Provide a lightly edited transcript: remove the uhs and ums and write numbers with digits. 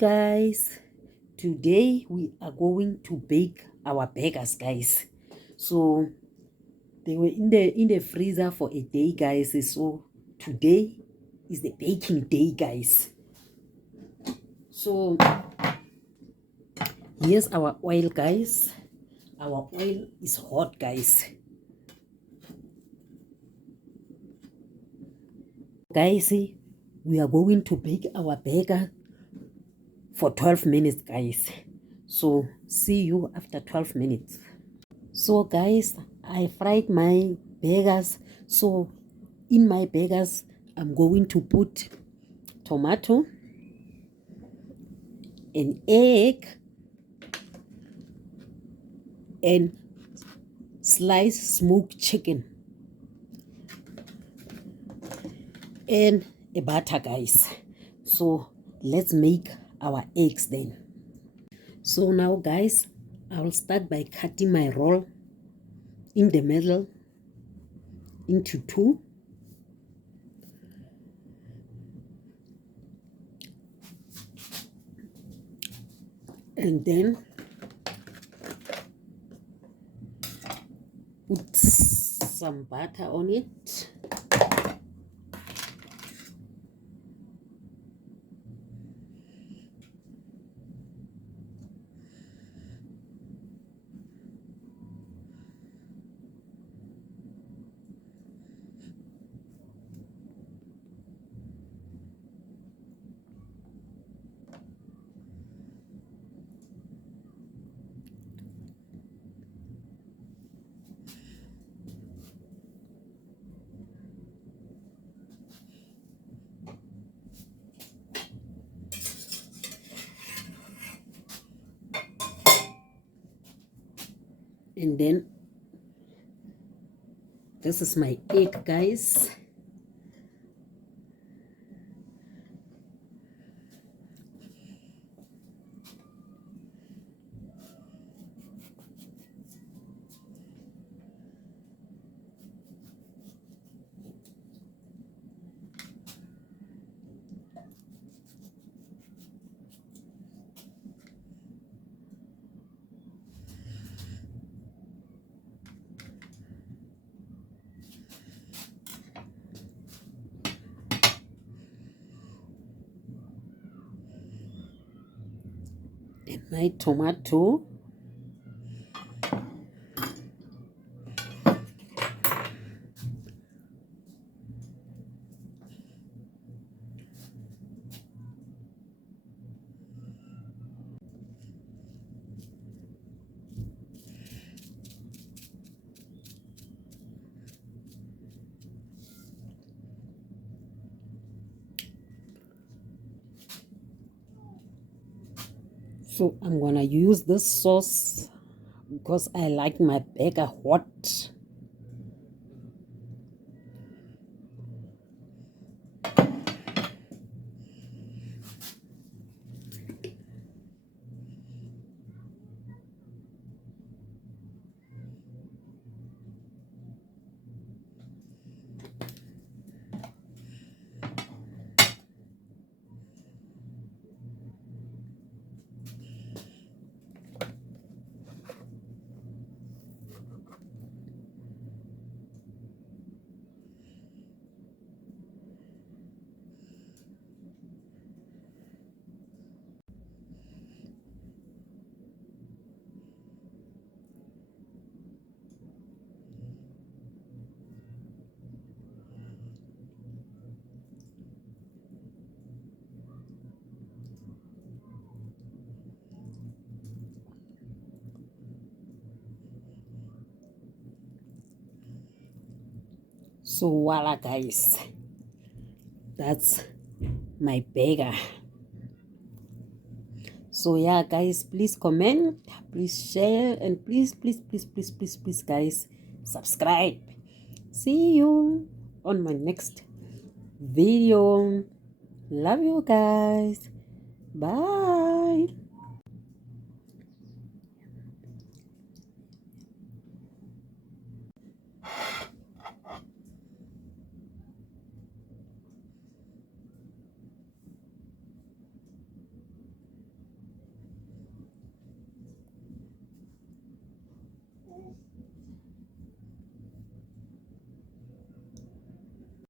Guys, today we are going to bake our burgers, guys. So they were in the freezer for a day, guys. So today is the baking day, guys. So here's our oil, guys. Our oil is hot, guys. Guys, we are going to bake our burger for 12 minutes, guys. So see you after 12 minutes. So guys, I fried my burgers. So in my burgers, I'm going to put tomato, an egg, and sliced smoked chicken, and a butter, guys. So let's make our eggs then. So now guys, I will start by cutting my roll in the middle into two. And then put some butter on it. And then this is my egg, guys. And my tomato. So I'm gonna use this sauce because I like my burger hot. So voila, guys, that's my burger. So yeah, guys, please comment, please share, and please guys, subscribe. See you on my next video. Love you guys. Bye.